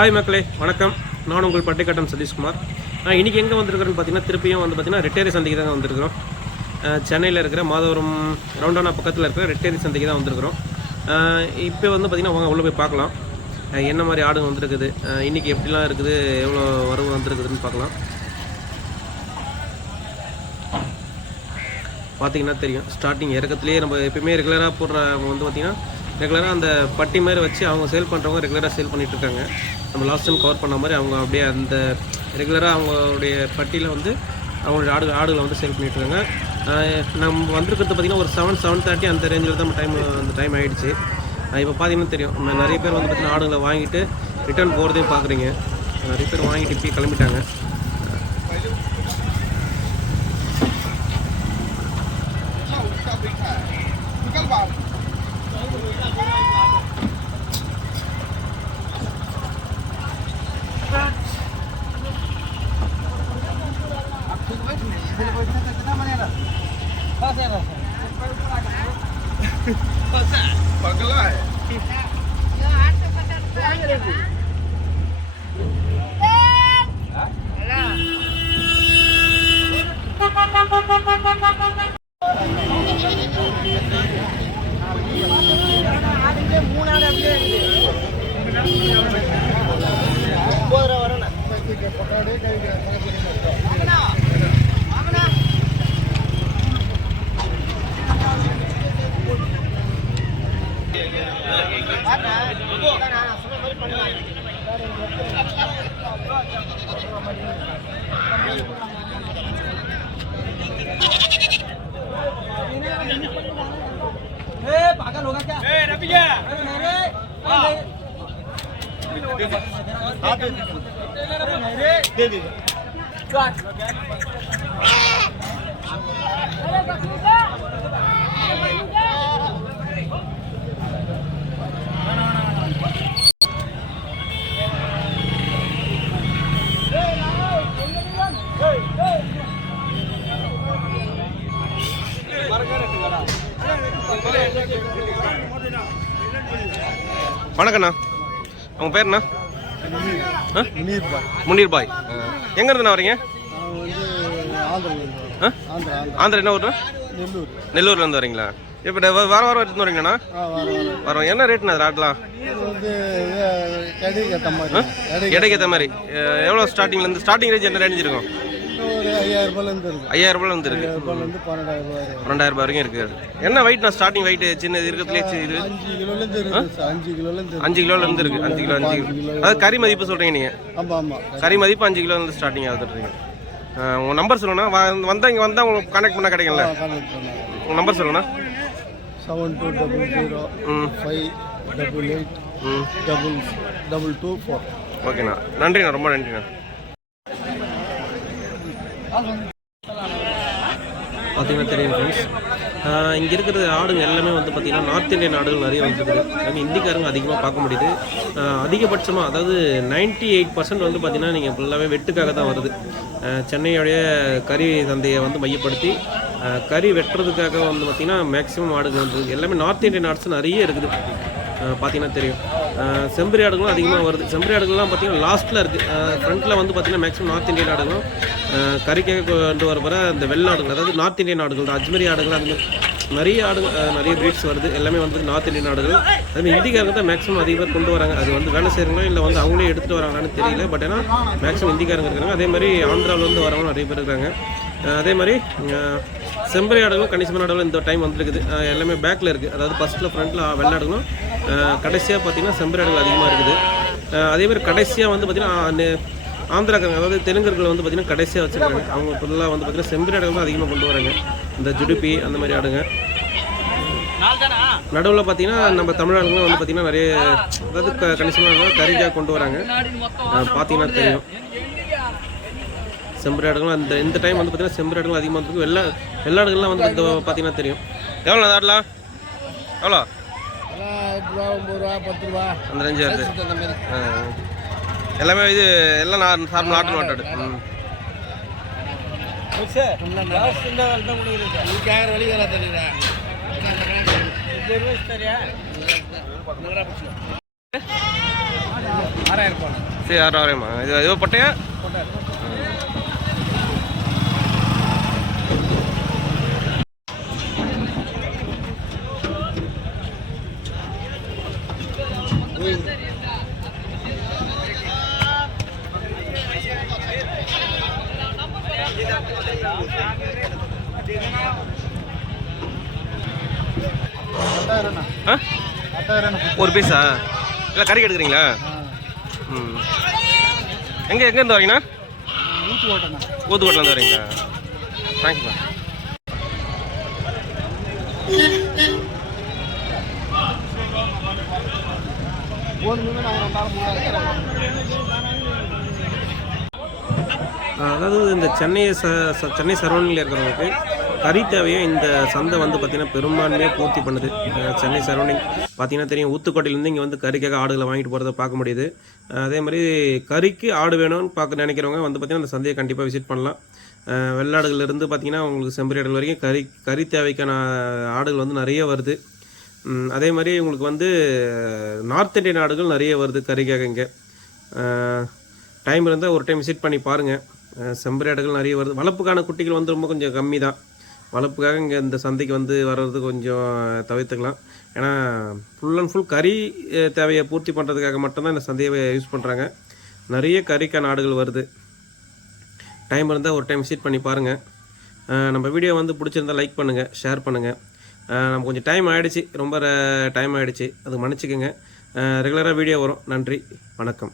Hi மக்களே. வணக்கம். நான் உங்கள் பட்டிக்காட்டம் சதீஷ்குமார். நான் இன்றைக்கி எங்கே வந்திருக்கிறேன்னு பார்த்தீங்கன்னா திருப்பியும் வந்து பார்த்தீங்கன்னா ரெட்டேரி சந்தைக்கு தான் வந்திருக்கிறோம். சென்னையில் இருக்கிற மாதவரம் ரவுண்டானா பக்கத்தில் இருக்கிற ரெட்டேரி சந்தைக்கு தான் வந்திருக்கிறோம். இப்போ வந்து பார்த்திங்கன்னா அவங்க உள்ளே போய் பார்க்கலாம். என்ன மாதிரி ஆடுங்க வந்திருக்குது? இன்றைக்கி இன்னைக்கு எப்படிலாம் இருக்குது? எவ்வளோ வரவு வந்திருக்குதுன்னு பார்க்கலாம். பார்த்தீங்கன்னா தெரியும். ஸ்டார்டிங் இறக்கத்துலேயே நம்ம எப்பயுமே ரெகுலராக போடுறவங்க வந்து பார்த்திங்கன்னா ரெகுலராக அந்த பட்டி மாதிரி வச்சு அவங்க சேல் பண்ணுறவங்க ரெகுலராக சேல் பண்ணிகிட்ருக்காங்க இருக்காங்க. நம்ம லாஸ்ட் டைம் கவர் பண்ண மாதிரி அவங்க அப்படியே அந்த ரெகுலராக அவங்களுடைய பட்டியில் வந்து அவங்களுடைய ஆடு ஆடுகளை வந்து சேல் பண்ணிட்டு இருக்காங்க. நம்ம வந்திருக்கிறது பார்த்திங்கன்னா ஒரு செவன் செவன் தேர்ட்டி அந்த ரேஞ்சில் தான் டைம் அந்த டைம் ஆகிடுச்சு இப்போ பார்த்தீங்கன்னா தெரியும். நம்ம நிறைய பேர் வந்து பார்த்திங்கன்னா ஆடுகளை வாங்கிட்டு ரிட்டர்ன் போகிறதையும் பார்க்குறீங்க நிறைய பேர் வாங்கிட்டு இப்போயே கிளம்பிட்டாங்க. வணக்கண்ணா உங்கள் பேர் என்ன ஆ? முனீர் பாய் முனீர் பாய் எங்க இருந்துண்ணா வரீங்க நான் வந்து ஆந்திராவிலேருந்து வரேன் ஆ? ஆந்திரா ஆந்திரா ஆந்திரா என்ன ஊர்ண்ணா? நெல்லூர் நெல்லூர்ல இருந்து வரீங்களா? இப்போ வார வாரம் எடுத்துன்னு வரீங்கண்ணா வரோம். என்ன ரேட்ண்ணா அது ஆடலாம் எடைக்கு ஏற்ற மாதிரி. எடைக்கு ஏற்ற மாதிரி. அஹ், எவ்வளோ ஸ்டார்டிங்லேருந்து ஸ்டார்டிங் ரேஞ்ச் என்ன ரேஞ்ச் இருக்கும்? ஐயாயிரம் ரூபாயிலேருந்து ஐயாயிரம் இருக்கு. ஐயாயிரம் ரூபாயிலேருந்து பன்னெண்டாயிரம் ரூபாய் வரைக்கும். ரெண்டாயிரம் ரூபாய் வரைக்கும் இருக்கு. என்ன வெயிட் நான் ஸ்டார்டிங் வெயிட் சின்ன இருக்கிறதுலே இது அஞ்சு கிலோலேருந்து அஞ்சு கிலோலேருந்து அஞ்சு இருக்கு. அஞ்சு கிலோ அஞ்சு கிலோ. அதாவது கறி மதிப்பு சொல்றீங்க நீங்க. ஆமாம் ஆமாம் கறி மதிப்பு அஞ்சு கிலோ இருந்து ஸ்டார்டிங் ஆகுதுன்றீங்க அஹ், உங்க நம்பர் சொல்லுங்கண்ணா. வ- வந்தா இங்க வந்தா உங்களுக்கு கான்டாக்ட் பண்ண கிடைக்கும்ல. கான்டாக்ட் பண்ணாங்க உங்க நம்பர் சொல்லுங்கண்ணா. செவன் டூ டபுள் ஜீரோ ம். ஃபைவ் டபுள் எயிட் ம். டபுள் டபுள் டூ ஃபோர் ஓகேண்ணா. நன்றிண்ணா. ரொம்ப நன்றிண்ணா. பார்த்தீங்கன்னா தெரியும் ஃப்ரெண்ட்ஸ் இங்கே இருக்கிற ஆடுங்க எல்லாமே வந்து பார்த்தீங்கன்னா நார்த் இந்தியன் ஆடுகள் நிறைய வந்துருக்குது நம்ம இந்திக்காரங்க அதிகமாக பார்க்க முடியுது. அதிகபட்சமாக அதாவது 98% எயிட் பர்சன்ட் வந்து பார்த்திங்கன்னா நீங்கள் ஃபுல்லாகவே வெட்டுக்காக தான் வருது. சென்னையோடைய கறி சந்தையை வந்து மையப்படுத்தி கறி வெட்டுறதுக்காக வந்து பார்த்திங்கன்னா மேக்ஸிமம் ஆடுகள் வந்துருக்கு எல்லாமே நார்த் இந்தியன் ஆர்ட்ஸ் நிறைய இருக்குது. பார்த்திங்கன்னா பார்த்தீங்கன்னா தெரியும். செம்பரி ஆடுகளும் அதிகமாக வருது. செம்பரி ஆடுகள்லாம் பார்த்தீங்கன்னா லாஸ்ட்டில் இருக்குது ஃப்ரண்ட்டில் வந்து பார்த்தீங்கன்னா மேக்ஸிமம் நார்த் இந்தியன் ஆடுகளும் ஆஹ் கறிக்காக கொண்டு வர வர இந்த வெள்ளாடுகள் அதாவது நார்த் இந்தியன் ஆடுகள் தான் அஜ்மரி ஆடுகள் அந்த நிறைய ஆடுகள் நிறைய பிரீட்ஸ் வருது. எல்லாமே வந்து நார்த் இந்தியன் ஆடுகள். அதுமாதிரி இந்திக்காரங்க தான் மேக்ஸிமம் அதிக பேர் கொண்டு வராங்க. அது வந்து வேலை செய்கிறாங்களோ இல்லை வந்து அவங்களே எடுத்துகிட்டு வராங்களான்னு தெரியல. பட் ஆனால் மேக்ஸிமம் இந்திக்காரங்க இருக்காங்க. அதே மாதிரி ஆந்திராவில் வந்து வரவங்க நிறைய பேர் இருக்காங்க. அதே மாதிரி செம்பரி ஆடுகளும் கணிசமான ஆடுகளும் இந்த டைம் வந்துருக்குது. எல்லாமே பேக்கில் இருக்குது அதாவது ஃபஸ்ட்டில் ஃப்ரண்ட்டில் வெள்ளாடுகளும் கடைசியாக பார்த்தீங்கன்னா செம்பரி ஆடுகள் அதிகமாக இருக்குது. அதே மாதிரி கடைசியாக வந்து பார்த்தீங்கன்னா ஆந்திராக்காரங்க அதாவது தெலுங்கர்கள் வந்து பார்த்திங்கன்னா கடைசியாக வச்சுருக்காங்க. அவங்க ஃபுல்லாக வந்து பார்த்திங்கன்னா செம்பரி தான் அதிகமாக கொண்டு வராங்க. இந்த ஜுடுப்பி அந்த மாதிரி ஆடுங்க. நடுவில் பார்த்தீங்கன்னா நம்ம தமிழ்நாடுகளும் வந்து பார்த்தீங்கன்னா நிறைய அதாவது க- கணிசமான கறிக்காக கொண்டு வராங்க. பார்த்தீங்கன்னா தெரியும். செம்பராடுகளும் அந்த இந்த டைம் வந்து பார்த்தீங்கன்னா செம்பராடுகள் அதிகமாக இருக்கு வெள்ளா வெள்ளாடுகள்லாம் வந்து பார்த்தீங்கன்னா தெரியும். எவ்வளோ ஆடலாம்? எவ்வளோ எட்டு ரூபா ஒம்பது ரூபா பத்து ரூபா அந்த ரேஞ்சு வருது. எல்லாமே இது எல்லாம் நான் சார் நாட்டு ரூபாய் சரி ஆறு ஆறாயிரமா இது ஏதோ பட்டையா? ஒரு பீஸா இல்லை கறி எடுக்கிறீங்களா? ம். எங்கே எங்கேருந்து வரீங்கண்ணா? ஊற்றி ஓட்டண்ணா ஊத்துக்கோட்டிலேருந்து வரீங்களா? தேங்க்ஸ்ண்ணா ஒரு நாங்கள் ரெண்டாயிரம் மூணாயிரம் அதாவது இந்த சென்னையை ச ச- சென்னை சரௌண்டிங்கில் இருக்கிறவங்களுக்கு கறி தேவையை இந்த சந்தை வந்து பார்த்திங்கன்னா பெரும்பான்மையாக பூர்த்தி பண்ணுது. சென்னை சரௌண்டிங் பார்த்தீங்கன்னா தெரியும். ஊத்துக்கோட்டையிலேருந்து இங்கே வந்து கறிக்காக ஆடுகளை வாங்கிட்டு போகிறத பார்க்க முடியுது. அதே மாதிரி கறிக்கு ஆடு வேணும்னு பார்க்க நினைக்கிறவங்க வந்து பார்த்திங்கன்னா அந்த சந்தையை கண்டிப்பாக விசிட் பண்ணலாம். வெள்ளாடுகள்லேருந்து பார்த்திங்கன்னா உங்களுக்கு செம்பரி ஆடுகள் வரைக்கும் கறி கறி தேவைக்கான ஆடுகள் வந்து நிறைய வருது. அதே மாதிரி உங்களுக்கு வந்து நார்த் இந்தியன் ஆடுகள் நிறைய வருது கறிக்காக இங்கே. டைம் இருந்தால் ஒரு டைம் விசிட் பண்ணி பாருங்கள் செம்பரி ஆடுகள் நிறைய வருது. வளர்ப்புக்கான குட்டிகள் வந்து ரொம்ப கொஞ்சம் கம்மி தான் வளர்ப்புக்காக இங்கே இந்த சந்தைக்கு வந்து வர்றது கொஞ்சம் தவிர்த்துக்கலாம். ஏன்னா ஃபுல் அண்ட் ஃபுல் கறி தேவையை பூர்த்தி பண்ணுறதுக்காக மட்டும்தான் இந்த சந்தையை யூஸ் பண்ணுறாங்க நிறைய கறிக்கான ஆடுகள் வருது. டைம் இருந்தால் ஒரு டைம் விசிட் பண்ணி பாருங்கள் நம்ம வீடியோ வந்து பிடிச்சிருந்தா லைக் பண்ணுங்கள் ஷேர் பண்ணுங்கள் நம்ம கொஞ்சம் டைம் ஆகிடுச்சு ரொம்ப டைம் ஆகிடுச்சு அது மன்னிச்சிக்கோங்க. ரெகுலராக வீடியோ வரும். நன்றி. வணக்கம்.